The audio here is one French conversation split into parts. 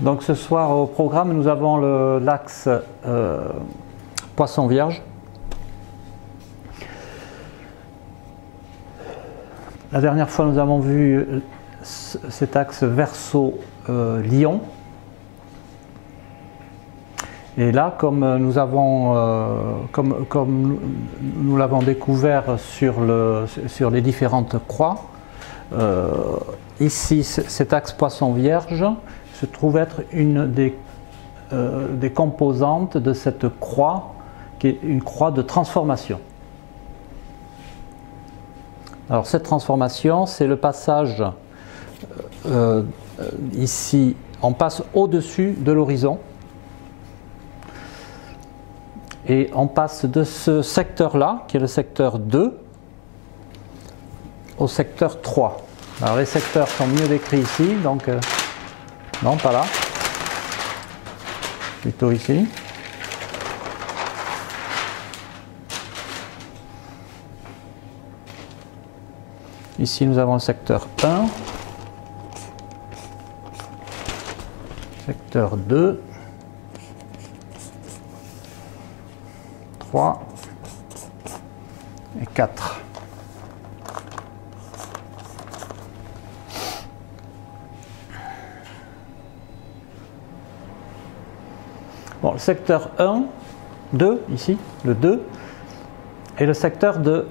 Donc ce soir au programme, nous avons l'axe Poisson Vierge. La dernière fois, nous avons vu cet axe Verseau Lion. Et là, comme nous l'avons découvert sur les différentes croix, ici, cet axe Poisson Vierge se trouve être une des composantes de cette croix, qui est une croix de transformation. Alors cette transformation, c'est le passage, ici, on passe au-dessus de l'horizon, et on passe de ce secteur-là, qui est le secteur 2, au secteur 3. Alors les secteurs sont mieux décrits ici, donc non, pas là, plutôt ici. Ici nous avons le secteur 1, secteur 2, 3 et 4. Bon, le secteur 1, 2, ici, le 2, est le secteur de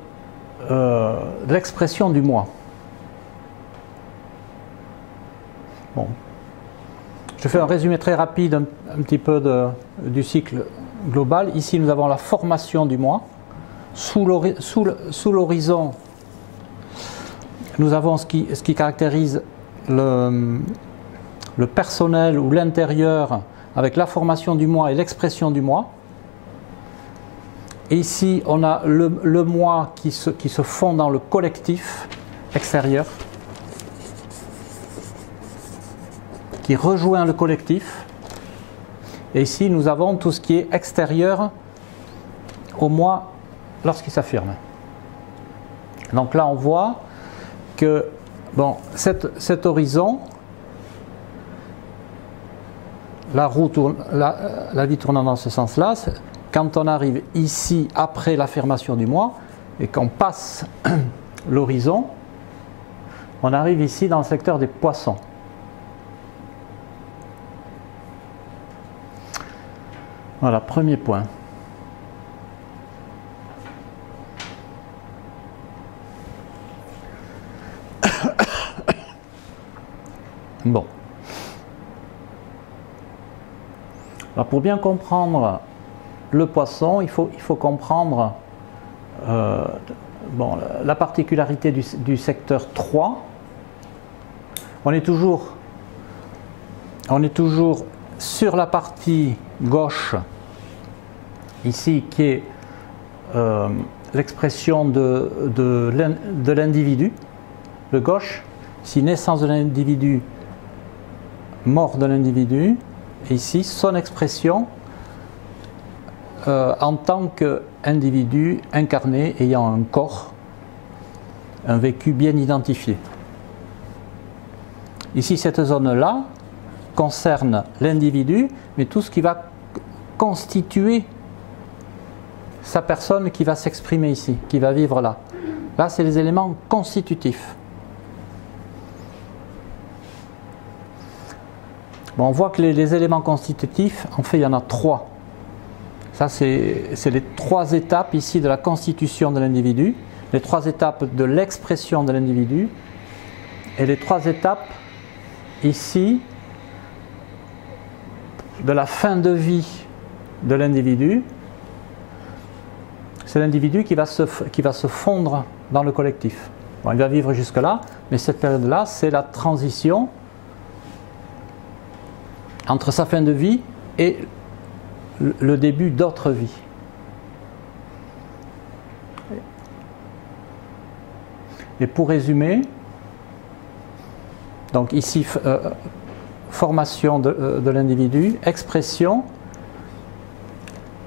l'expression du moi. Bon. Je fais un résumé très rapide un petit peu du cycle global. Ici, nous avons la formation du moi. Sous l'horizon, nous avons ce qui caractérise le personnel ou l'intérieur avec la formation du moi et l'expression du moi. Et ici, on a le moi qui se fond dans le collectif extérieur, qui rejoint le collectif. Et ici, nous avons tout ce qui est extérieur au moi lorsqu'il s'affirme. Donc là, on voit que bon, cet horizon, la vie tournant dans ce sens-là, quand on arrive ici après l'affirmation du moi et qu'on passe l'horizon, on arrive ici dans le secteur des poissons. Voilà, premier point. Bon. Alors pour bien comprendre le poisson, il faut comprendre bon, la particularité du secteur 3. On est toujours sur la partie gauche, ici, qui est l'expression de l'individu, le gauche, ici naissance de l'individu, mort de l'individu, et ici son expression en tant qu'individu incarné ayant un corps, un vécu bien identifié. Ici, cette zone-là concerne l'individu, mais tout ce qui va constituer sa personne qui va s'exprimer ici, qui va vivre là. Là, c'est les éléments constitutifs. Bon, on voit que les éléments constitutifs, en fait, il y en a 3. Ça, c'est les 3 étapes ici de la constitution de l'individu, les 3 étapes de l'expression de l'individu, et les 3 étapes ici de la fin de vie de l'individu. C'est l'individu qui va se fondre dans le collectif. Bon, il va vivre jusque-là, mais cette période-là, c'est la transition entre sa fin de vie et le début d'autres vies. Et pour résumer, donc ici, formation de l'individu, expression,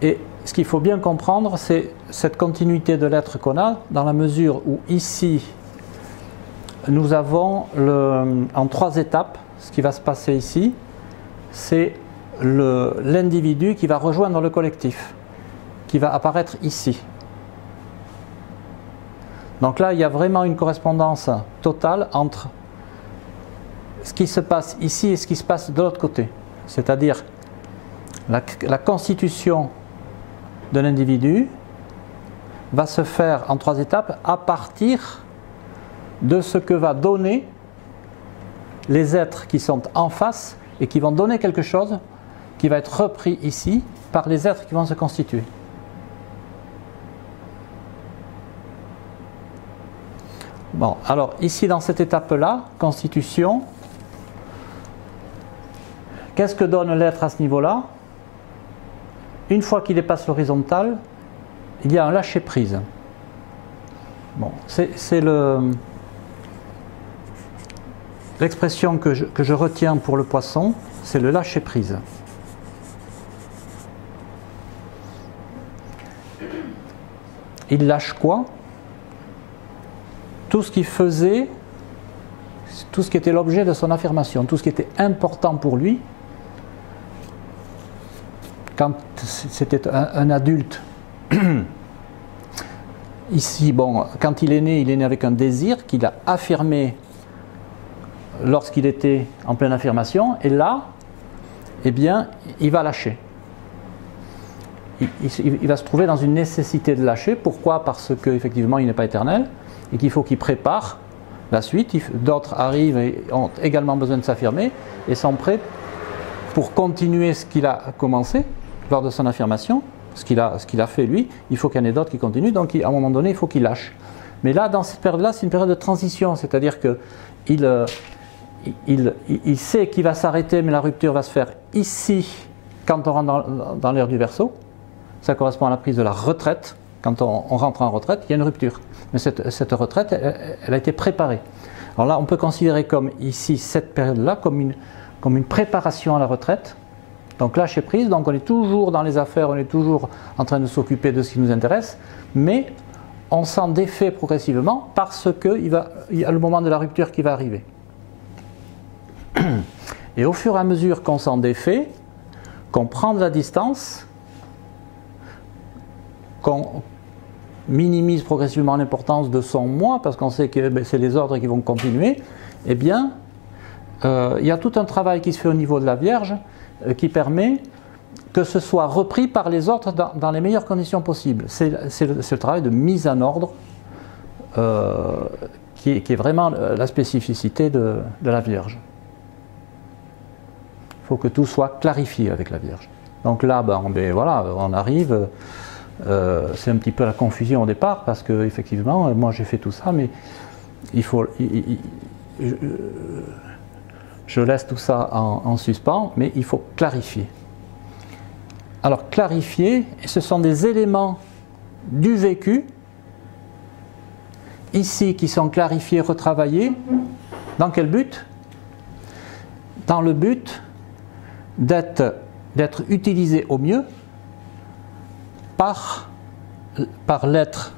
et ce qu'il faut bien comprendre, c'est cette continuité de l'être qu'on a, dans la mesure où ici, nous avons en 3 étapes ce qui va se passer ici. c'est l'individu qui va rejoindre le collectif, qui va apparaître ici. Donc là, il y a vraiment une correspondance totale entre ce qui se passe ici et ce qui se passe de l'autre côté. C'est-à-dire la constitution de l'individu va se faire en 3 étapes à partir de ce que va donner les êtres qui sont en face et qui vont donner quelque chose qui va être repris ici par les êtres qui vont se constituer. Bon, alors ici dans cette étape-là, constitution, qu'est-ce que donne l'être à ce niveau-là? Une fois qu'il dépasse l'horizontale, il y a un lâcher-prise. Bon, c'est l'expression que je retiens pour le poisson, c'est le lâcher-prise. Il lâche quoi? Tout ce qui faisait, tout ce qui était l'objet de son affirmation, tout ce qui était important pour lui. Quand c'était un adulte, ici, bon, quand il est né avec un désir qu'il a affirmé lorsqu'il était en pleine affirmation, et là, eh bien, il va lâcher. Il va se trouver dans une nécessité de lâcher. Pourquoi? Parce qu'effectivement, il n'est pas éternel et qu'il faut qu'il prépare la suite. D'autres arrivent et ont également besoin de s'affirmer et sont prêts pour continuer ce qu'il a commencé lors de son affirmation, ce qu'il a fait lui. Il faut qu'il y en ait d'autres qui continuent, donc à un moment donné, il faut qu'il lâche. Mais là, dans cette période-là, c'est une période de transition, c'est-à-dire qu'il sait qu'il va s'arrêter, mais la rupture va se faire ici, quand on rentre dans l'ère du Verseau. Ça correspond à la prise de la retraite. Quand on rentre en retraite, il y a une rupture. Mais cette retraite, elle a été préparée. Alors là, on peut considérer comme ici, cette période-là, comme une préparation à la retraite. Donc lâcher prise, donc on est toujours dans les affaires, on est toujours en train de s'occuper de ce qui nous intéresse, mais on s'en défait progressivement parce qu'il y a le moment de la rupture qui va arriver. Et au fur et à mesure qu'on s'en défait, qu'on prend de la distance, qu'on minimise progressivement l'importance de son moi, parce qu'on sait que c'est les ordres qui vont continuer, eh bien, il y a tout un travail qui se fait au niveau de la Vierge qui permet que ce soit repris par les autres dans les meilleures conditions possibles. C'est le travail de mise en ordre qui est vraiment la spécificité de la Vierge. Il faut que tout soit clarifié avec la Vierge. Donc là, voilà, on arrive, c'est un petit peu la confusion au départ, parce que effectivement, moi j'ai fait tout ça, mais je laisse tout ça en suspens, mais il faut clarifier. Alors clarifier, ce sont des éléments du vécu, ici qui sont clarifiés, retravaillés. Dans quel but? Dans le but d'être utilisé au mieux par l'être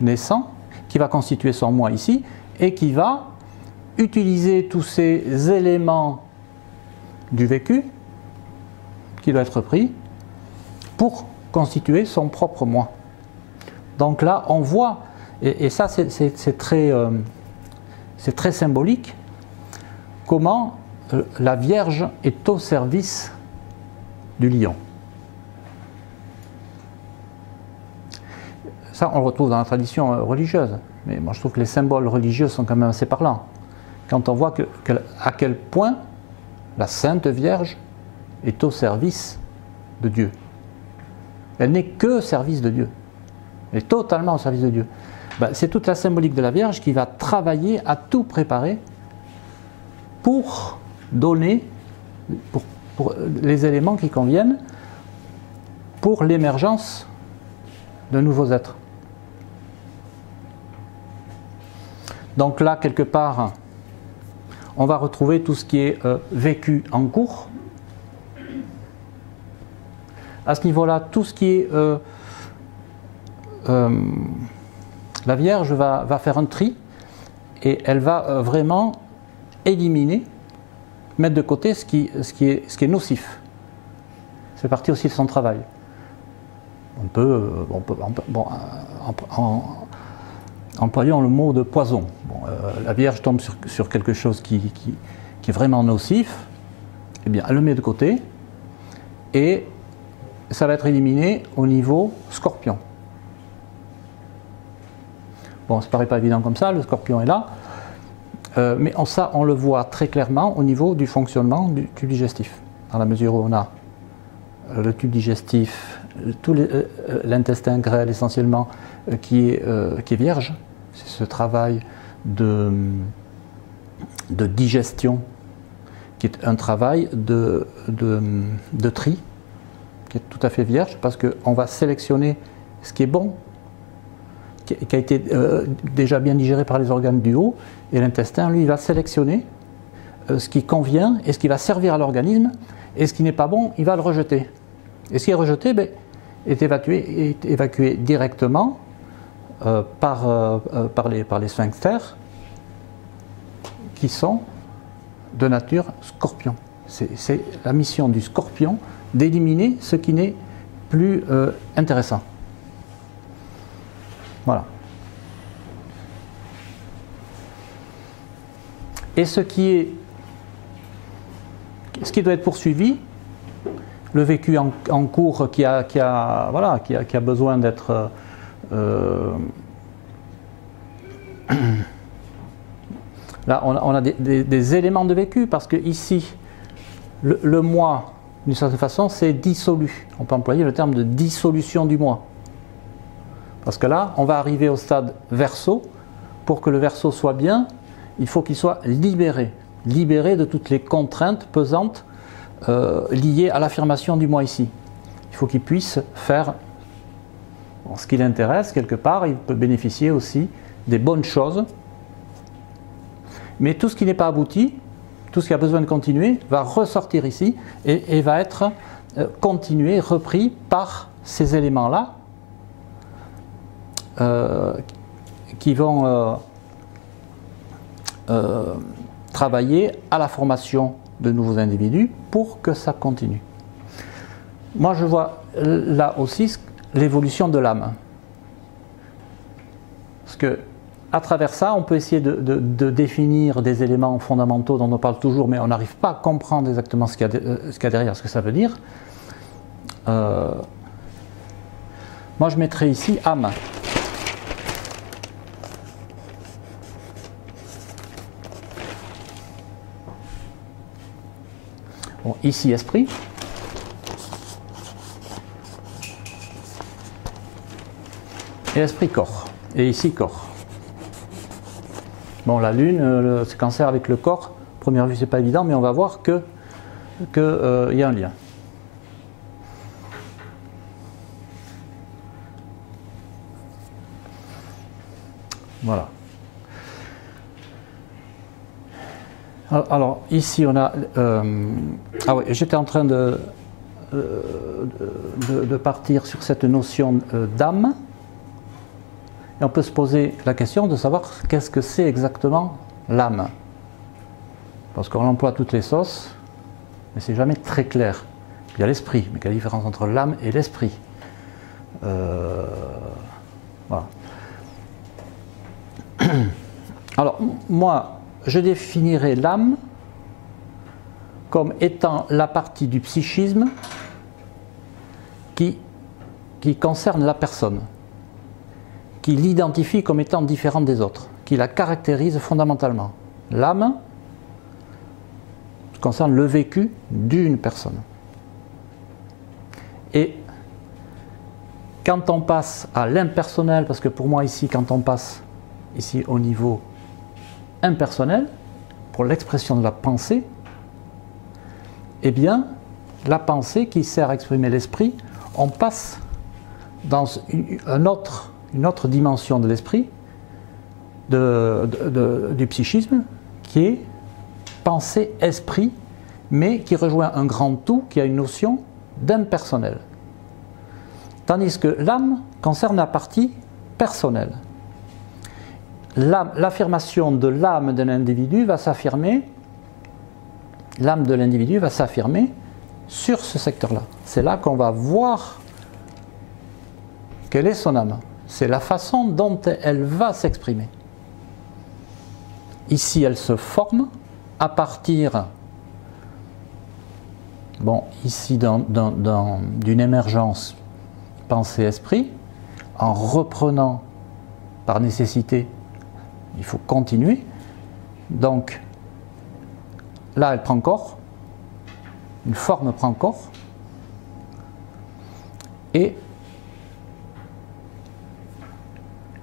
naissant, qui va constituer son moi ici, et qui va utiliser tous ces éléments du vécu qui doit être pris pour constituer son propre moi. Donc là, on voit, et ça c'est très symbolique, comment la Vierge est au service du lion. Ça, on le retrouve dans la tradition religieuse, mais moi je trouve que les symboles religieux sont quand même assez parlants. Quand on voit à quel point la Sainte Vierge est au service de Dieu. Elle n'est que au service de Dieu. Elle est totalement au service de Dieu. C'est toute la symbolique de la Vierge qui va travailler à tout préparer pour donner pour les éléments qui conviennent pour l'émergence de nouveaux êtres. Donc là, quelque part, on va retrouver tout ce qui est vécu en cours. À ce niveau-là, tout ce qui est... la Vierge va faire un tri et elle va vraiment éliminer mettre de côté ce qui est nocif. C'est partie aussi de son travail. Employons le mot de poison. La Vierge tombe sur quelque chose qui est vraiment nocif, eh bien, elle le met de côté et ça va être éliminé au niveau scorpion. Bon, ça ne paraît pas évident comme ça, le scorpion est là, mais ça, on le voit très clairement au niveau du fonctionnement du tube digestif, dans la mesure où on a le tube digestif, l'intestin grêle essentiellement, qui est vierge. C'est ce travail de digestion qui est un travail de tri, qui est tout à fait vierge, parce qu'on va sélectionner ce qui est bon, qui a été déjà bien digéré par les organes du haut, et l'intestin, lui, il va sélectionner ce qui convient et ce qui va servir à l'organisme, et ce qui n'est pas bon, il va le rejeter. Et ce qui est rejeté est évacué directement par les sphincters qui sont de nature scorpion. C'est la mission du scorpion d'éliminer ce qui n'est plus intéressant. Voilà. Et ce qui doit être poursuivi, le vécu en cours qui a besoin d'être là on a des éléments de vécu, parce que ici le moi d'une certaine façon c'est dissolu. On peut employer le terme de dissolution du moi, parce que là on va arriver au stade verso. Pour que le verso soit bien, il faut qu'il soit libéré de toutes les contraintes pesantes liées à l'affirmation du moi ici. Il faut qu'il puisse faire ce qui l'intéresse quelque part. Il peut bénéficier aussi des bonnes choses, mais tout ce qui n'est pas abouti, tout ce qui a besoin de continuer, va ressortir ici et va être continué, repris par ces éléments-là qui vont travailler à la formation de nouveaux individus pour que ça continue. Moi je vois là aussi l'évolution de l'âme. Parce que à travers ça, on peut essayer de définir des éléments fondamentaux dont on parle toujours, mais on n'arrive pas à comprendre exactement ce qu'il y a derrière, ce que ça veut dire. Moi je mettrais ici âme. Bon, ici esprit. Et esprit corps. Et ici corps. Bon, la lune, ce cancer avec le corps, première vue c'est pas évident, mais on va voir que y a un lien. Voilà. Alors ici on a ah oui, j'étais en train de partir sur cette notion d'âme, et on peut se poser la question de savoir qu'est-ce que c'est exactement l'âme, parce qu'on emploie toutes les sauces mais c'est jamais très clair. Il y a l'esprit, mais quelle est la différence entre l'âme et l'esprit? Voilà. Alors moi je définirais l'âme comme étant la partie du psychisme qui concerne la personne, qui l'identifie comme étant différente des autres, qui la caractérise fondamentalement. L'âme concerne le vécu d'une personne. Et quand on passe à l'impersonnel, parce que pour moi ici, quand on passe ici au niveau impersonnel, pour l'expression de la pensée, eh bien, la pensée qui sert à exprimer l'esprit, on passe dans une autre dimension de l'esprit, du psychisme, qui est pensée-esprit, mais qui rejoint un grand tout qui a une notion d'impersonnel. Tandis que l'âme concerne la partie personnelle. L'affirmation de l'âme d'un individu va s'affirmer l'âme de l'individu va s'affirmer sur ce secteur-là. C'est là qu'on va voir quelle est son âme. C'est la façon dont elle va s'exprimer. Ici, elle se forme à partir, bon, ici, d'une émergence pensée-esprit, en reprenant par nécessité, il faut continuer. Donc, là, elle prend corps, une forme prend corps, et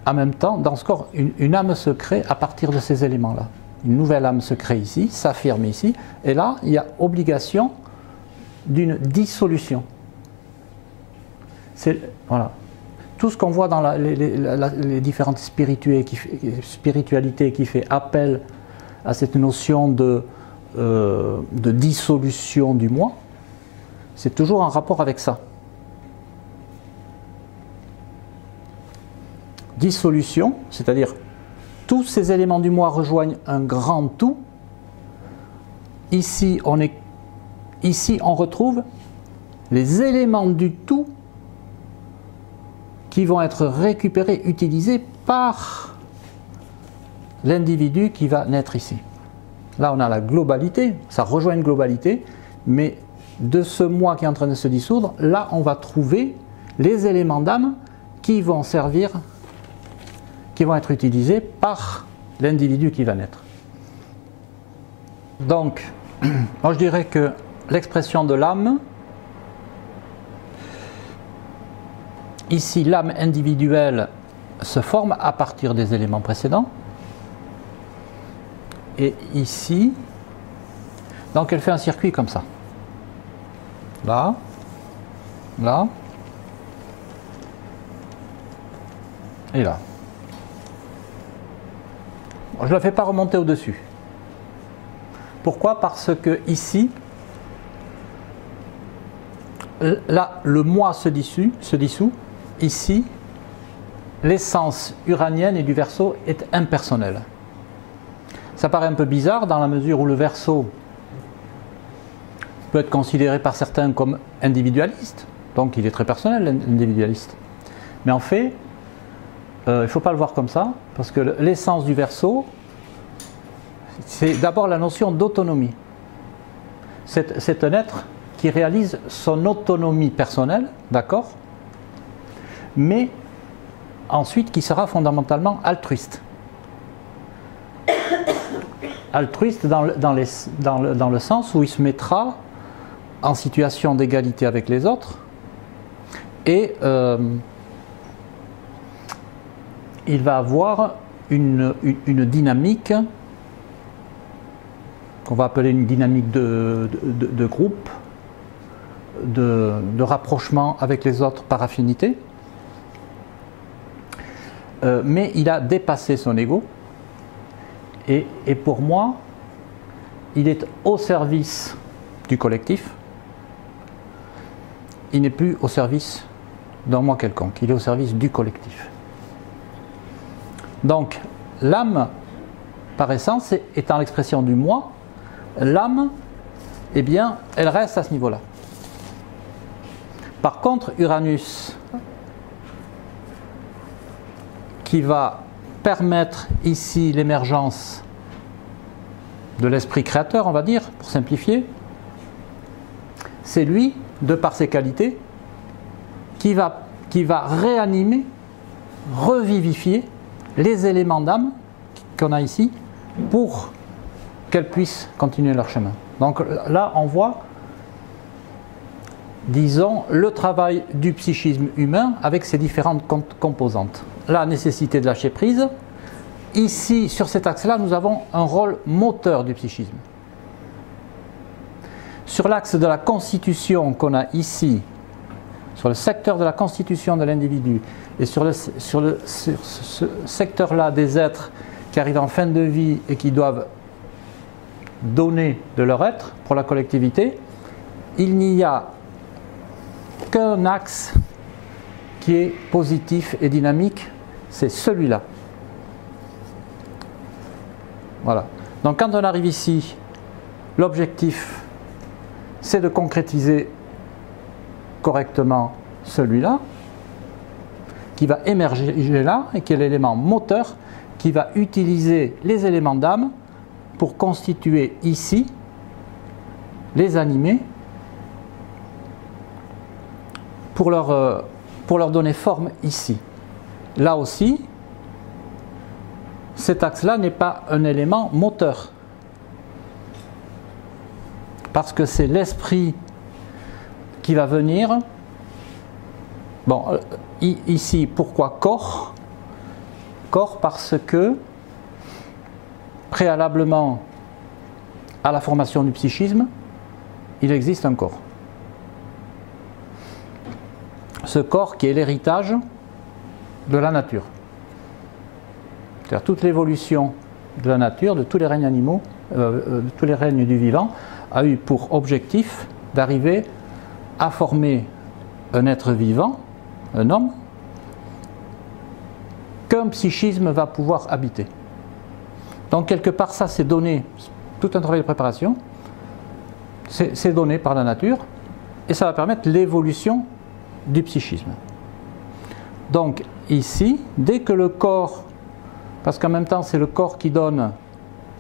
en même temps, dans ce corps, une âme se crée à partir de ces éléments-là. Une nouvelle âme se crée ici, s'affirme ici, et là, il y a obligation d'une dissolution. Voilà. Tout ce qu'on voit dans les différentes spiritualités qui fait appel à cette notion de dissolution du moi, c'est toujours en rapport avec ça. Dissolution, c'est-à-dire tous ces éléments du moi rejoignent un grand tout. Ici, on retrouve les éléments du tout qui vont être récupérés, utilisés par l'individu qui va naître ici. Là, on a la globalité, ça rejoint une globalité, mais de ce moi qui est en train de se dissoudre, là, on va trouver les éléments d'âme qui vont servir, qui vont être utilisés par l'individu qui va naître. Donc, moi je dirais que l'expression de l'âme, ici l'âme individuelle se forme à partir des éléments précédents, et ici, donc elle fait un circuit comme ça. Là, là, et là. Je ne la fais pas remonter au-dessus. Pourquoi? Parce que ici, là, le moi se dissout. Ici, l'essence uranienne et du Verseau est impersonnelle. Ça paraît un peu bizarre dans la mesure où le Verseau peut être considéré par certains comme individualiste, donc il est très personnel, l'individualiste. Mais en fait, il ne faut pas le voir comme ça, parce que l'essence du Verseau, c'est d'abord la notion d'autonomie. C'est un être qui réalise son autonomie personnelle, d'accord, mais ensuite qui sera fondamentalement altruiste. Altruiste dans le sens où il se mettra en situation d'égalité avec les autres et il va avoir une dynamique qu'on va appeler une dynamique de groupe, de rapprochement avec les autres par affinité. Mais il a dépassé son ego et pour moi, il est au service du collectif. Il n'est plus au service d'un moi quelconque, il est au service du collectif. Donc, l'âme, par essence, étant l'expression du moi, l'âme, eh bien, elle reste à ce niveau-là. Par contre, Uranus, qui va permettre ici l'émergence de l'esprit créateur, on va dire, pour simplifier, c'est lui, de par ses qualités, qui va réanimer, revivifier les éléments d'âme qu'on a ici pour qu'elles puissent continuer leur chemin. Donc là, on voit, disons, le travail du psychisme humain avec ses différentes composantes. La nécessité de lâcher prise. Ici, sur cet axe-là, nous avons un rôle moteur du psychisme. Sur l'axe de la constitution qu'on a ici, sur le secteur de la constitution de l'individu, et sur ce secteur-là des êtres qui arrivent en fin de vie et qui doivent donner de leur être pour la collectivité, il n'y a qu'un axe qui est positif et dynamique, c'est celui-là. Voilà. Donc quand on arrive ici, L'objectif, c'est de concrétiser correctement celui-là, qui va émerger là, et qui est l'élément moteur, qui va utiliser les éléments d'âme pour constituer ici les animés, pour leur donner forme ici. Là aussi, cet axe-là n'est pas un élément moteur, parce que c'est l'esprit qui va venir. Bon, ici, pourquoi corps? Corps parce que, préalablement à la formation du psychisme, il existe un corps. Ce corps qui est l'héritage de la nature. C'est-à-dire toute l'évolution de la nature, de tous les règnes animaux, de tous les règnes du vivant, a eu pour objectif d'arriver à former un être vivant, un homme, qu'un psychisme va pouvoir habiter. Donc quelque part ça c'est donné, tout un travail de préparation, c'est donné par la nature, et ça va permettre l'évolution du psychisme. Donc ici, dès que le corps, parce qu'en même temps c'est le corps qui donne,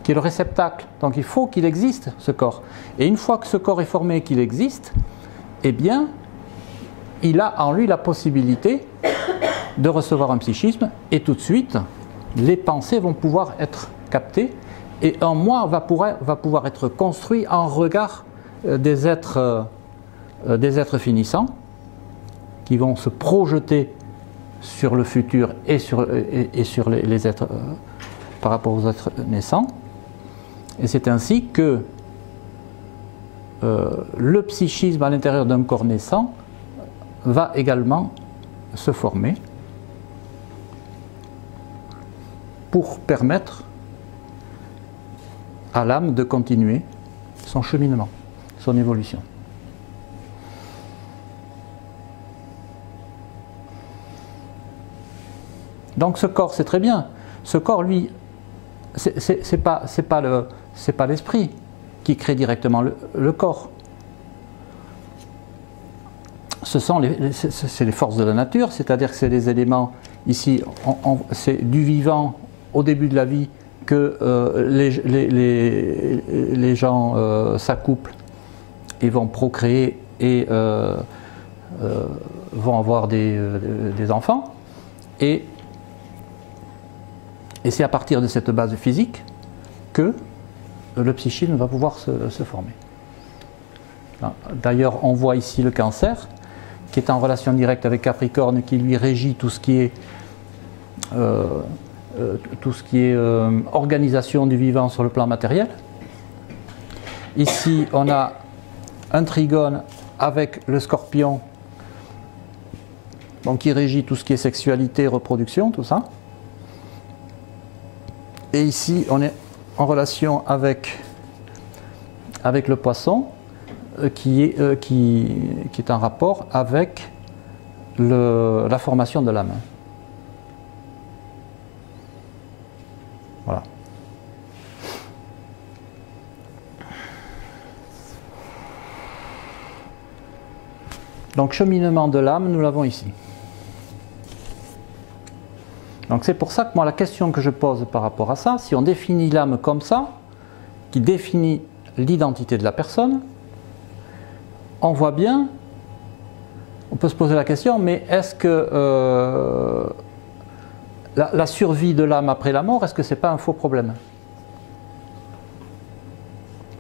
qui est le réceptacle, donc il faut qu'il existe ce corps. Et une fois que ce corps est formé et qu'il existe, eh bien, il a en lui la possibilité de recevoir un psychisme, et tout de suite, les pensées vont pouvoir être captées, et un moi va pouvoir être construit en regard des êtres finissants, qui vont se projeter sur le futur et sur les êtres par rapport aux êtres naissants. Et c'est ainsi que le psychisme à l'intérieur d'un corps naissant va également se former pour permettre à l'âme de continuer son cheminement, son évolution. Donc ce corps, c'est très bien. Ce corps, lui, c'est pas l'esprit qui crée directement le corps. C'est les forces de la nature, c'est-à-dire que c'est les éléments, ici, c'est du vivant au début de la vie que les gens s'accouplent et vont procréer et vont avoir des enfants. Et c'est à partir de cette base physique que le psychisme va pouvoir se former. D'ailleurs, on voit ici le Cancer, qui est en relation directe avec Capricorne, qui lui régit tout ce qui est organisation du vivant sur le plan matériel. Ici, on a un trigone avec le Scorpion, donc qui régit tout ce qui est sexualité, reproduction, tout ça. Et ici, on est en relation avec le Poisson, qui est en rapport avec la formation de l'âme. Voilà. Donc, cheminement de l'âme, nous l'avons ici. Donc c'est pour ça que moi la question que je pose par rapport à ça, si on définit l'âme comme ça, qui définit l'identité de la personne, on voit bien, on peut se poser la question, mais est-ce que la survie de l'âme après la mort, est-ce que c'est pas un faux problème?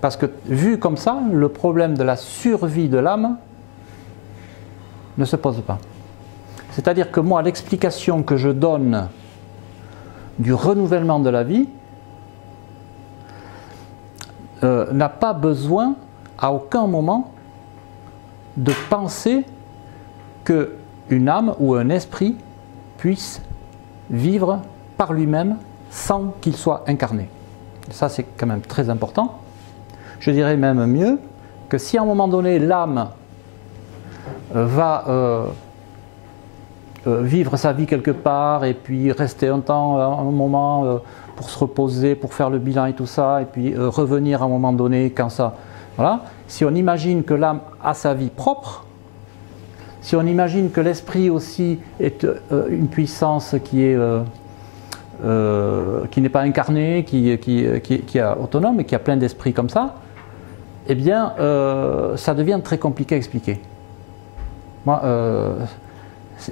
Parce que vu comme ça, le problème de la survie de l'âme ne se pose pas. C'est-à-dire que moi, l'explication que je donne du renouvellement de la vie n'a pas besoin, à aucun moment, de penser qu'une âme ou un esprit puisse vivre par lui-même sans qu'il soit incarné. Ça, c'est quand même très important. Je dirais même mieux que si à un moment donné, l'âme va vivre sa vie quelque part et puis rester un temps, un moment pour se reposer, pour faire le bilan et tout ça, et puis revenir à un moment donné quand ça... Voilà. Si on imagine que l'âme a sa vie propre, si on imagine que l'esprit aussi est une puissance qui n'est pas incarnée, qui est autonome et qui a plein d'esprits comme ça, eh bien, ça devient très compliqué à expliquer. Moi,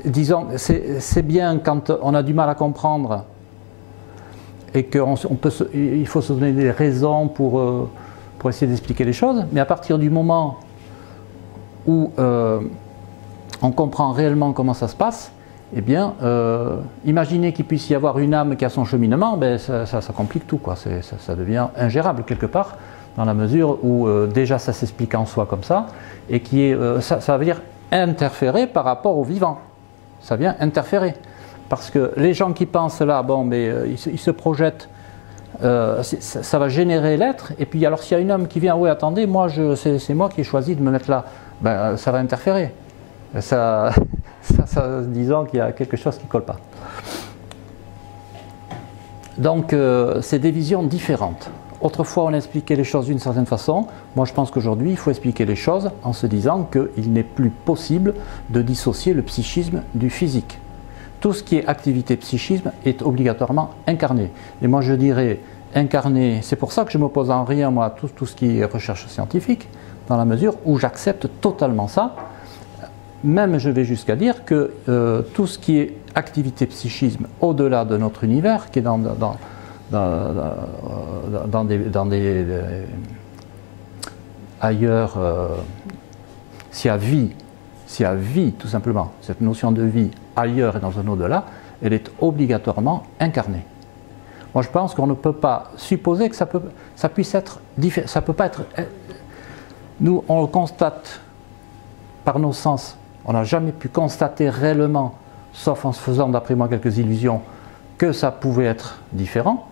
disons, c'est bien quand on a du mal à comprendre et qu'il faut se donner des raisons pour essayer d'expliquer les choses, mais à partir du moment où on comprend réellement comment ça se passe, eh bien, imaginez qu'il puisse y avoir une âme qui a son cheminement, ben, ça complique tout, quoi. Ça devient ingérable quelque part, dans la mesure où déjà ça s'explique en soi comme ça, et ça veut dire interférer par rapport au vivant. Ça vient interférer. Parce que les gens qui pensent là, bon, mais ils se projettent, ça va générer l'être, et puis alors s'il y a une âme qui vient, oui, attendez, moi c'est moi qui ai choisi de me mettre là, ben, ça va interférer. Disons qu'il y a quelque chose qui ne colle pas. Donc, c'est des visions différentes. Autrefois, on expliquait les choses d'une certaine façon. Moi, je pense qu'aujourd'hui, il faut expliquer les choses en se disant qu'il n'est plus possible de dissocier le psychisme du physique. Tout ce qui est activité psychisme est obligatoirement incarné. Et moi, je dirais incarné, c'est pour ça que je ne m'oppose en rien, moi, à tout ce qui est recherche scientifique, dans la mesure où j'accepte totalement ça. Même je vais jusqu'à dire que tout ce qui est activité psychisme au-delà de notre univers, qui est dans des ailleurs, s'il y a vie tout simplement, cette notion de vie ailleurs et dans un au-delà, elle est obligatoirement incarnée. Moi je pense qu'on ne peut pas supposer que ça puisse être différent, ça peut pas être... Nous on le constate par nos sens. On n'a jamais pu constater réellement, sauf en se faisant d'après moi quelques illusions, que ça pouvait être différent.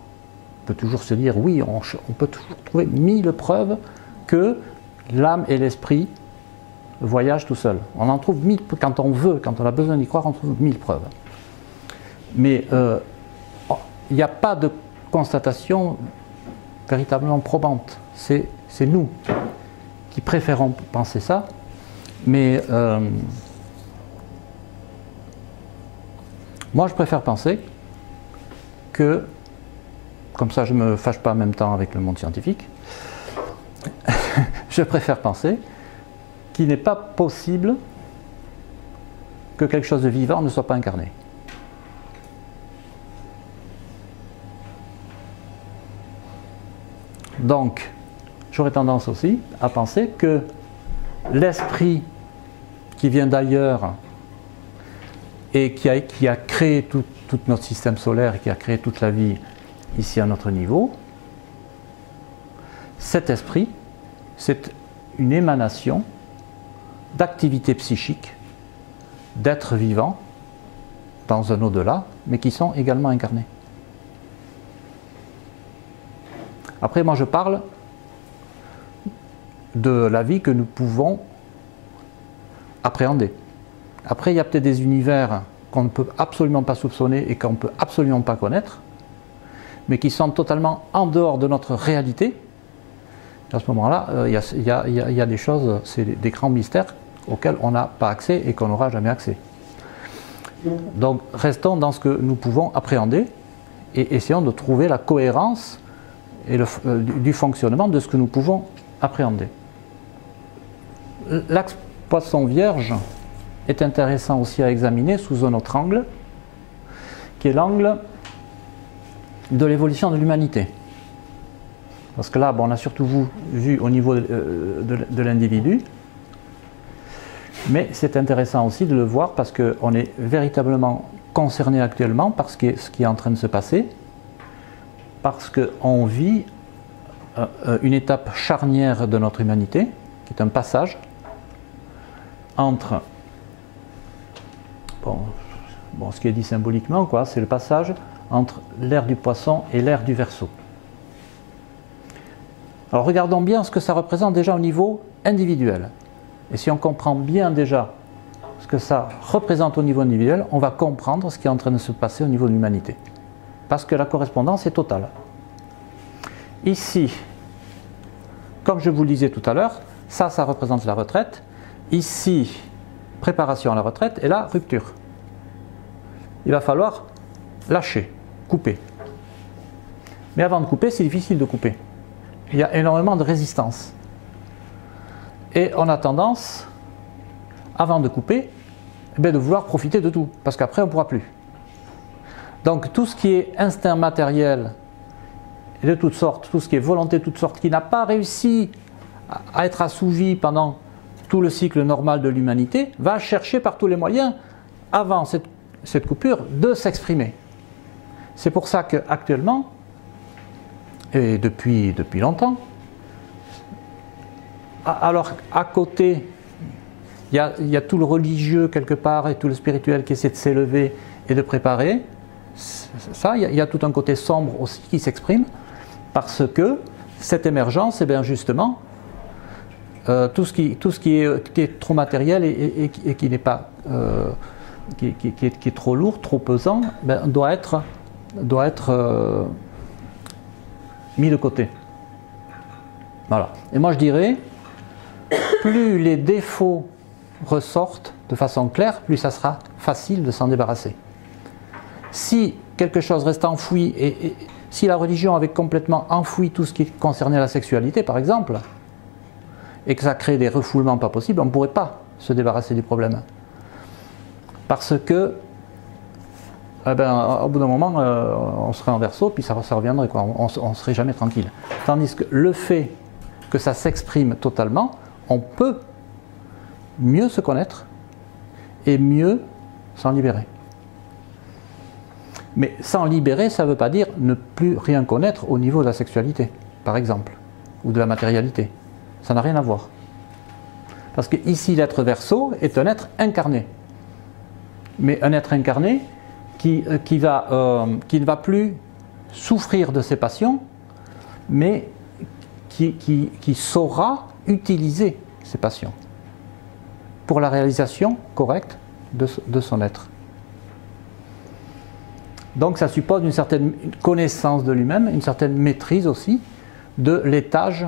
On peut toujours se dire, oui, on peut toujours trouver 1000 preuves que l'âme et l'esprit voyagent tout seuls. On en trouve 1000, quand on veut, quand on a besoin d'y croire, on trouve 1000 preuves. Mais il n'y a pas de constatation véritablement probante. C'est nous qui préférons penser ça. Mais moi je préfère penser que, comme ça je ne me fâche pas en même temps avec le monde scientifique, je préfère penser qu'il n'est pas possible que quelque chose de vivant ne soit pas incarné. Donc, j'aurais tendance aussi à penser que l'esprit qui vient d'ailleurs et qui a créé tout notre système solaire et qui a créé toute la vie ici à notre niveau, cet esprit, c'est une émanation d'activités psychiques, d'êtres vivants dans un au-delà, mais qui sont également incarnés. Après, moi je parle de la vie que nous pouvons appréhender. Après, il y a peut-être des univers qu'on ne peut absolument pas soupçonner et qu'on ne peut absolument pas connaître, mais qui sont totalement en dehors de notre réalité. À ce moment-là, il y a des choses, c'est des grands mystères auxquels on n'a pas accès et qu'on n'aura jamais accès. Donc, restons dans ce que nous pouvons appréhender et essayons de trouver la cohérence et du fonctionnement de ce que nous pouvons appréhender. L'axe Poisson Vierge est intéressant aussi à examiner sous un autre angle, qui est l'angle de l'évolution de l'humanité. Parce que là, bon, on a surtout vu au niveau de l'individu, mais c'est intéressant aussi de le voir parce qu'on est véritablement concerné actuellement par ce qui est en train de se passer, parce qu'on vit une étape charnière de notre humanité, qui est un passage entre, ce qui est dit symboliquement, c'est le passage entre l'ère du Poisson et l'ère du Verseau. Alors regardons bien ce que ça représente déjà au niveau individuel. Et si on comprend bien déjà ce que ça représente au niveau individuel, on va comprendre ce qui est en train de se passer au niveau de l'humanité. parce que la correspondance est totale. Ici, comme je vous le disais tout à l'heure, ça représente la retraite. Ici, préparation à la retraite, et là, rupture. Il va falloir lâcher, couper. Mais avant de couper, c'est difficile de couper. Il y a énormément de résistance. Et on a tendance, avant de couper, de vouloir profiter de tout, parce qu'après on ne pourra plus. Donc tout ce qui est instinct matériel, et de toutes sortes, tout ce qui est volonté de toutes sortes, qui n'a pas réussi à être assouvi pendant tout le cycle normal de l'humanité, va chercher par tous les moyens, avant cette coupure, de s'exprimer. C'est pour ça qu'actuellement, et depuis longtemps, alors à côté, il y a tout le religieux quelque part et tout le spirituel qui essaie de s'élever et de préparer. Ça, il y a tout un côté sombre aussi qui s'exprime, parce que cette émergence, eh bien justement, tout ce qui est trop matériel et qui n'est pas, qui est trop lourd, trop pesant, ben, doit être mis de côté. Voilà. Et moi je dirais, plus les défauts ressortent de façon claire, plus ça sera facile de s'en débarrasser. Si quelque chose reste enfoui, et si la religion avait complètement enfoui tout ce qui concernait la sexualité, par exemple, et que ça crée des refoulements pas possibles, on ne pourrait pas se débarrasser du problème. Parce que, eh ben, au bout d'un moment, on serait en verso, puis ça reviendrait, quoi. On ne serait jamais tranquille. Tandis que le fait que ça s'exprime totalement, on peut mieux se connaître et mieux s'en libérer. Mais s'en libérer, ça ne veut pas dire ne plus rien connaître au niveau de la sexualité, par exemple, ou de la matérialité. Ça n'a rien à voir. Parce que ici, l'être verso est un être incarné. Mais un être incarné qui ne va plus souffrir de ses passions, mais qui saura utiliser ses passions pour la réalisation correcte de son être. Donc ça suppose une certaine connaissance de lui-même, une certaine maîtrise aussi de l'étage,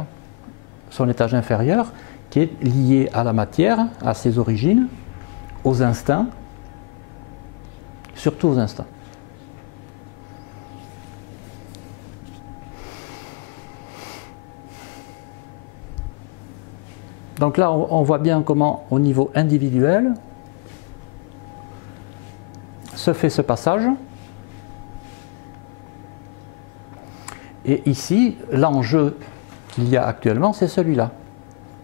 son étage inférieur, qui est lié à la matière, à ses origines, aux instincts, surtout aux instincts. Donc là, on voit bien comment, au niveau individuel, se fait ce passage. Et ici, l'enjeu qu'il y a actuellement, c'est celui-là.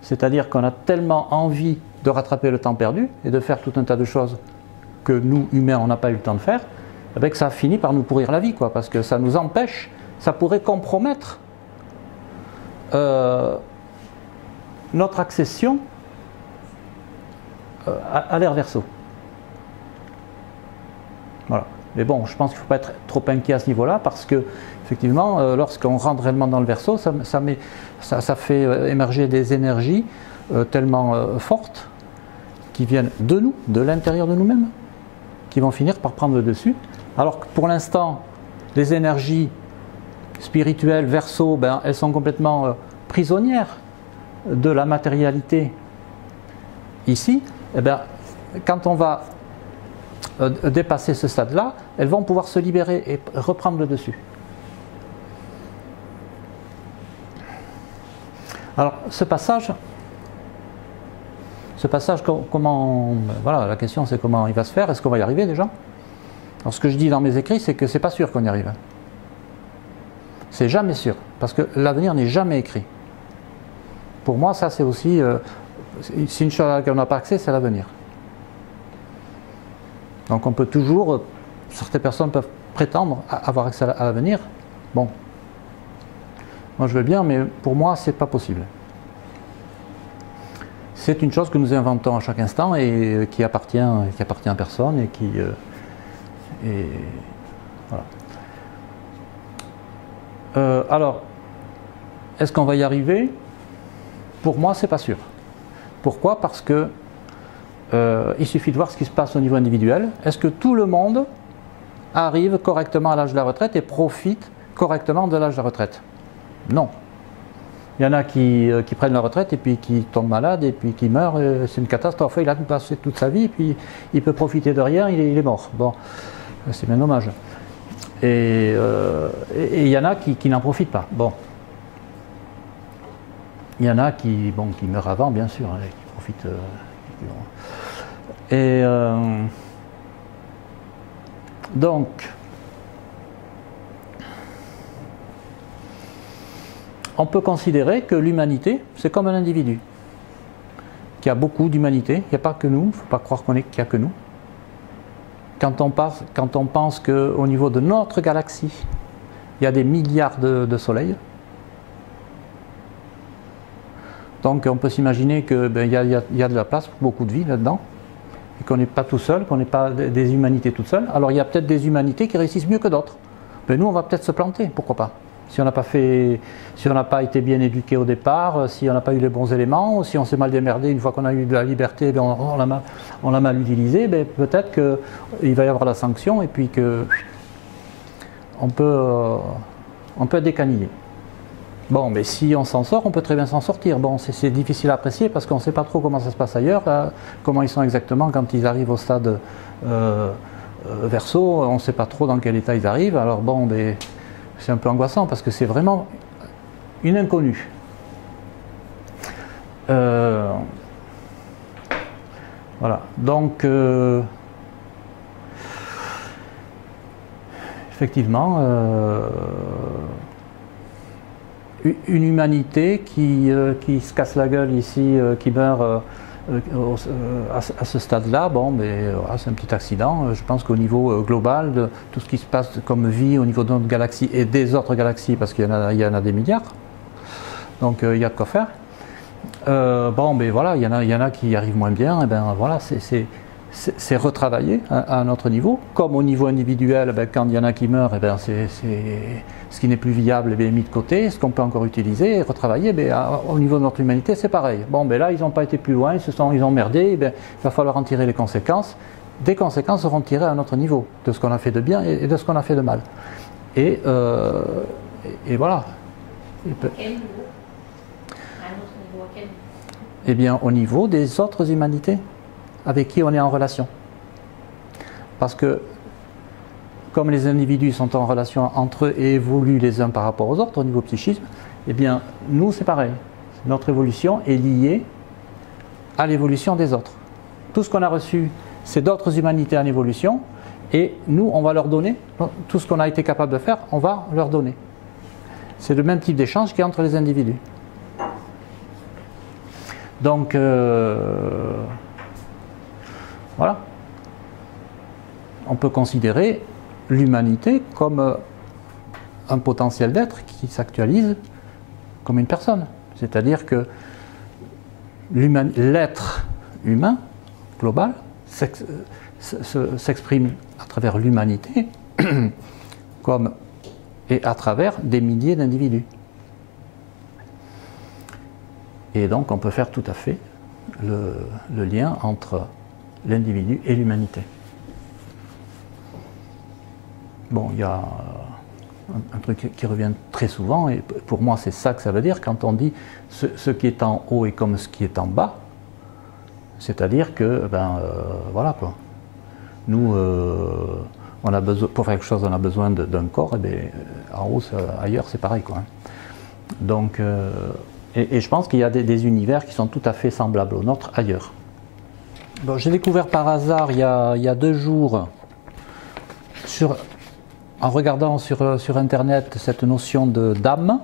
C'est-à-dire qu'on a tellement envie de rattraper le temps perdu et de faire tout un tas de choses que nous, humains, on n'a pas eu le temps de faire, que ça finit par nous pourrir la vie, quoi, parce que ça nous empêche, ça pourrait compromettre notre accession à l'ère verso. Voilà. Mais bon, je pense qu'il ne faut pas être trop inquiet à ce niveau-là, parce que, effectivement, lorsqu'on rentre réellement dans le verso, ça fait émerger des énergies tellement fortes qui viennent de nous, de l'intérieur de nous-mêmes, qui vont finir par prendre le dessus. Alors que pour l'instant, les énergies spirituelles verso, ben, elles sont complètement prisonnières de la matérialité ici. Eh ben, quand on va dépasser ce stade-là, elles vont pouvoir se libérer et reprendre le dessus. Alors, ce passage, comment, voilà, la question c'est comment il va se faire, est-ce qu'on va y arriver déjà? Alors, ce que je dis dans mes écrits, c'est que c'est pas sûr qu'on y arrive. C'est jamais sûr, parce que l'avenir n'est jamais écrit. Pour moi, ça c'est aussi, si une chose à laquelle on n'a pas accès, c'est l'avenir. Donc on peut toujours, certaines personnes peuvent prétendre avoir accès à l'avenir. Bon, moi je veux bien, mais pour moi c'est pas possible. C'est une chose que nous inventons à chaque instant et qui appartient à personne et qui voilà. Alors, est-ce qu'on va y arriver? Pour moi, c'est pas sûr. Pourquoi? Parce que il suffit de voir ce qui se passe au niveau individuel. Est-ce que tout le monde arrivent correctement à l'âge de la retraite et profitent correctement de l'âge de la retraite. Non. Il y en a qui prennent la retraite et puis qui tombent malades et puis qui meurent. C'est une catastrophe. Il a passé toute sa vie et puis il peut profiter de rien, il est mort. Bon, c'est bien dommage. Et il y en a qui n'en profitent pas. Bon. Il y en a qui meurent avant, bien sûr, hein, qui profitent. Donc, on peut considérer que l'humanité, c'est comme un individu, qui a beaucoup d'humanité. Il n'y a pas que nous, il ne faut pas croire qu'il n'y a que nous. Quand on pense qu'au niveau de notre galaxie, il y a des milliards de soleils, donc on peut s'imaginer qu'il y a de la place pour beaucoup de vie là-dedans, et qu'on n'est pas tout seul, qu'on n'est pas des humanités toutes seules. Alors il y a peut-être des humanités qui réussissent mieux que d'autres. Mais nous, on va peut-être se planter, pourquoi pas. Si on n'a pas été bien éduqué au départ, si on n'a pas eu les bons éléments, ou si on s'est mal démerdé une fois qu'on a eu de la liberté, on l'a mal utilisé, peut-être qu'il va y avoir la sanction et puis que on peut être décanillé. Bon, mais si on s'en sort, on peut très bien s'en sortir. Bon, c'est difficile à apprécier parce qu'on ne sait pas trop comment ça se passe ailleurs, comment ils sont exactement quand ils arrivent au stade Verseau, on ne sait pas trop dans quel état ils arrivent. Alors bon, c'est un peu angoissant parce que c'est vraiment une inconnue. Voilà, donc effectivement, une humanité qui se casse la gueule ici, qui meurt à ce stade-là, bon, c'est un petit accident. Je pense qu'au niveau global, de tout ce qui se passe comme vie au niveau de notre galaxie et des autres galaxies, parce qu'il y en a des milliards, donc il y a de quoi faire. Voilà, il y en a qui y arrivent moins bien, et voilà, c'est retravaillé à un autre niveau. Comme au niveau individuel, quand il y en a qui meurent, ce qui n'est plus viable est mis de côté, ce qu'on peut encore utiliser et retravailler. Au niveau de notre humanité, c'est pareil. Là, ils n'ont pas été plus loin, ils ont merdé, il va falloir en tirer les conséquences. Des conséquences seront tirées à un autre niveau, de ce qu'on a fait de bien et de ce qu'on a fait de mal. Et voilà. Quel niveau ? À un autre niveau, à quel niveau ? Eh bien, au niveau des autres humanités avec qui on est en relation. Parce que, comme les individus sont en relation entre eux et évoluent les uns par rapport aux autres au niveau psychisme, eh bien, nous, c'est pareil. Notre évolution est liée à l'évolution des autres. Tout ce qu'on a reçu, c'est d'autres humanités en évolution, et nous, on va leur donner, tout ce qu'on a été capable de faire, on va leur donner. C'est le même type d'échange qu'il y a entre les individus. Donc, voilà. On peut considérer l'humanité comme un potentiel d'être qui s'actualise comme une personne. C'est-à-dire que l'être humain global s'exprime à travers l'humanité comme et à travers des milliers d'individus. Et donc on peut faire tout à fait le lien entre l'individu et l'humanité. Bon, il y a un truc qui revient très souvent, et pour moi c'est ça que ça veut dire quand on dit ce qui est en haut est comme ce qui est en bas, c'est-à-dire que, voilà quoi. Nous, on a besoin, pour faire quelque chose, on a besoin d'un corps, et en haut, ailleurs c'est pareil quoi. Donc, et je pense qu'il y a des univers qui sont tout à fait semblables au nôtre ailleurs. Bon, j'ai découvert par hasard il y a 2 jours, en regardant sur internet cette notion d'âme,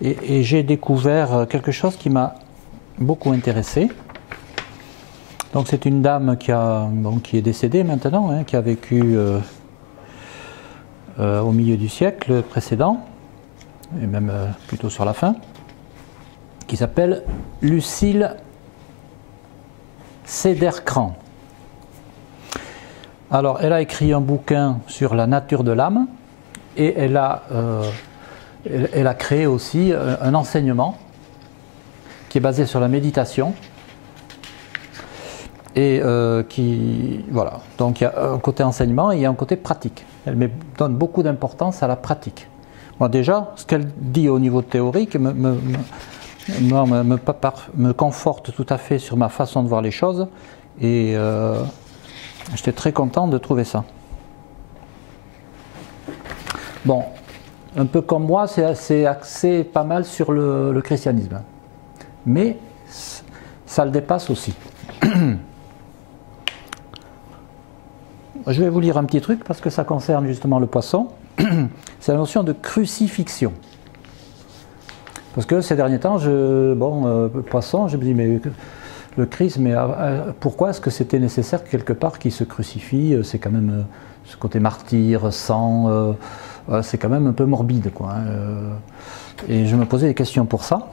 et j'ai découvert quelque chose qui m'a beaucoup intéressé. Donc c'est une dame qui est décédée maintenant, hein, qui a vécu au milieu du siècle précédent, et même plutôt sur la fin, qui s'appelle Lucille Cedercran. Alors, elle a écrit un bouquin sur la nature de l'âme, et elle a créé aussi un enseignement qui est basé sur la méditation. Et voilà. Donc il y a un côté enseignement et il y a un côté pratique. Elle donne beaucoup d'importance à la pratique. Moi déjà, ce qu'elle dit au niveau théorique me conforte tout à fait sur ma façon de voir les choses. Et j'étais très content de trouver ça. Bon, un peu comme moi, c'est axé pas mal sur le christianisme. Mais ça le dépasse aussi. Je vais vous lire un petit truc parce que ça concerne justement le poisson. C'est la notion de crucifixion. Parce que ces derniers temps, le poisson, je me dis, mais le Christ, mais pourquoi est-ce que c'était nécessaire quelque part qu'il se crucifie? C'est quand même ce côté martyr, sang, c'est quand même un peu morbide, quoi. Et je me posais des questions pour ça.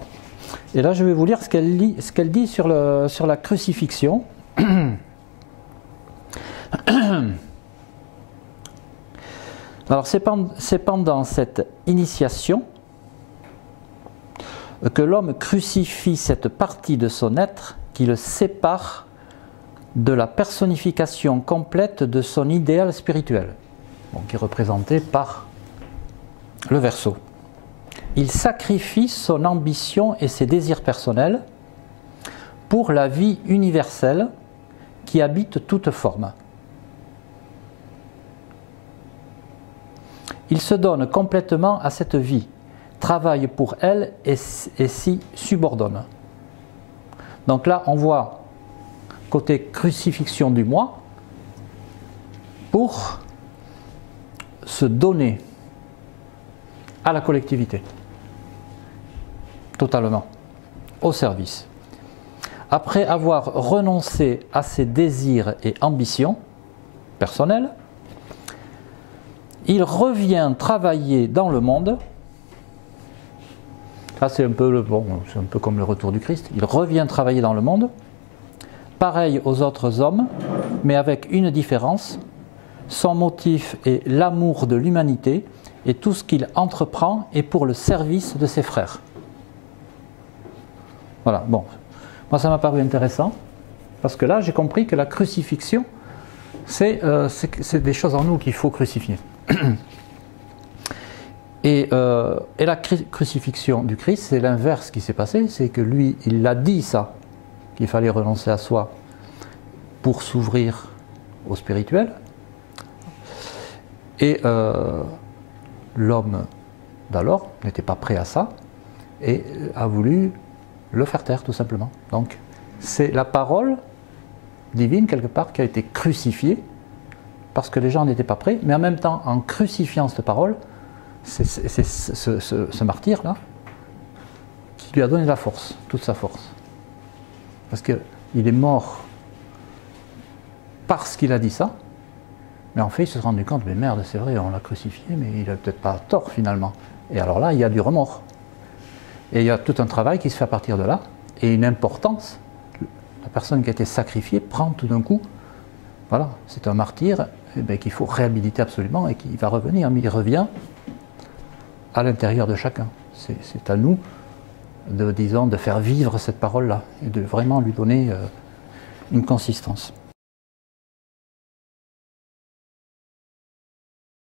Et là, je vais vous lire ce qu'elle dit sur la crucifixion. Alors, c'est pendant cette initiation que l'homme crucifie cette partie de son être qui le sépare de la personnification complète de son idéal spirituel, qui est représenté par le Verseau. Il sacrifie son ambition et ses désirs personnels pour la vie universelle qui habite toute forme. Il se donne complètement à cette vie, travaille pour elle et s'y subordonne. Donc là, on voit côté crucifixion du moi pour se donner à la collectivité, totalement, au service. Après avoir renoncé à ses désirs et ambitions personnelles, il revient travailler dans le monde. Ça, c'est un peu comme le retour du Christ. Il revient travailler dans le monde, pareil aux autres hommes, mais avec une différence. Son motif est l'amour de l'humanité et tout ce qu'il entreprend est pour le service de ses frères. Voilà, bon. Moi, ça m'a paru intéressant, parce que là, j'ai compris que la crucifixion, c'est des choses en nous qu'il faut crucifier. Et la crucifixion du Christ, c'est l'inverse qui s'est passé, c'est que lui, il a dit ça, qu'il fallait renoncer à soi pour s'ouvrir au spirituel. Et l'homme d'alors n'était pas prêt à ça et a voulu le faire taire, tout simplement. Donc, c'est la parole divine, quelque part, qui a été crucifiée parce que les gens n'étaient pas prêts, mais en même temps, en crucifiant cette parole, c'est ce martyr-là qui lui a donné la force, toute sa force. Parce qu'il est mort parce qu'il a dit ça, mais en fait, il se est rendu compte, mais merde, c'est vrai, on l'a crucifié, mais il n'a peut-être pas tort finalement. Et alors là, il y a du remords. Et il y a tout un travail qui se fait à partir de là, et une importance. La personne qui a été sacrifiée prend tout d'un coup, voilà, c'est un martyr qu'il faut réhabiliter absolument et qui va revenir, mais il revient à l'intérieur de chacun. C'est à nous, de faire vivre cette parole-là et de vraiment lui donner une consistance.